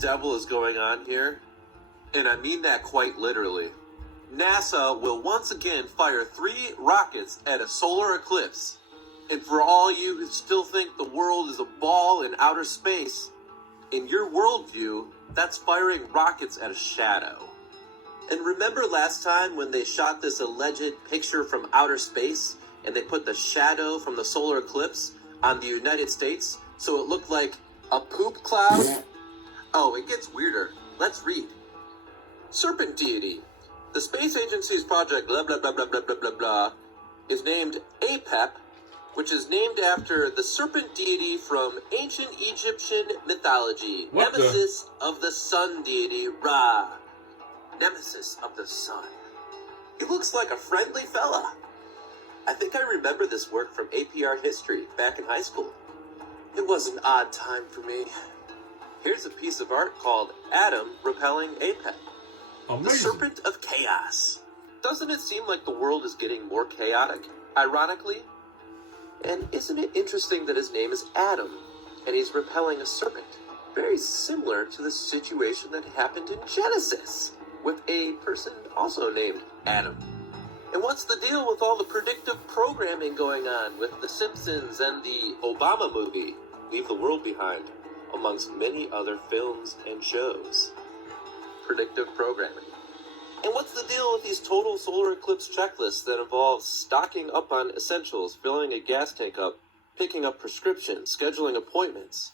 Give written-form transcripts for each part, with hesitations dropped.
devil is going on here, and I mean that quite literally. NASA will once again fire 3 rockets at a solar eclipse. And for all you who still think the world is a ball in outer space, in your worldview, that's firing rockets at a shadow. And remember last time when they shot this alleged picture from outer space, and they put the shadow from the solar eclipse on the United States, so it looked like a poop cloud? Oh, it gets weirder. Let's read. Serpent deity. The space agency's project blah blah blah blah blah blah blah blah is named Apep, which is named after the serpent deity from ancient Egyptian mythology, nemesis of the sun deity Ra. Nemesis of the sun. He looks like a friendly fella. I think I remember this work from AP Art History back in high school. It was an odd time for me. Here's a piece of art called Adam Repelling Apep. Amazing. The Serpent of Chaos. Doesn't it seem like the world is getting more chaotic, ironically? And isn't it interesting that his name is Adam, and he's repelling a serpent? Very similar to the situation that happened in Genesis, with a person also named Adam. And what's the deal with all the predictive programming going on with The Simpsons and the Obama movie, Leave the World Behind, amongst many other films and shows? Predictive programming. And what's the deal with these total solar eclipse checklists that involve stocking up on essentials, filling a gas tank up, picking up prescriptions, scheduling appointments?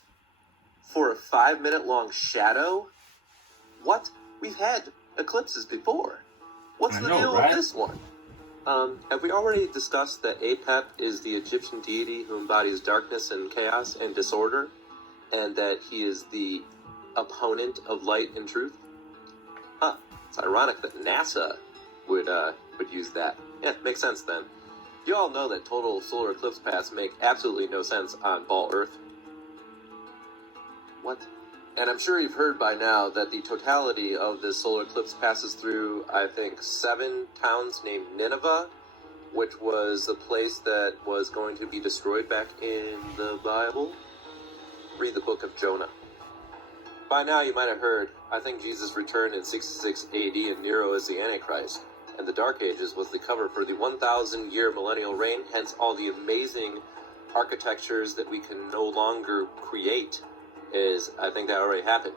For a 5-minute long shadow? What? We've had eclipses before. What's the deal with this one? Have we already discussed that Apep is the Egyptian deity who embodies darkness and chaos and disorder, and that he is the opponent of light and truth? Huh. It's ironic that NASA would use that. Yeah, makes sense then. You all know that total solar eclipse paths make absolutely no sense on ball Earth. What? And I'm sure you've heard by now that the totality of this solar eclipse passes through, I think, 7 towns named Nineveh, which was the place that was going to be destroyed back in the Bible. Read the book of Jonah. By now you might have heard, I think Jesus returned in 66 AD and Nero is the Antichrist, and the Dark Ages was the cover for the 1,000-year millennial reign, hence all the amazing architectures that we can no longer create. I think that already happened.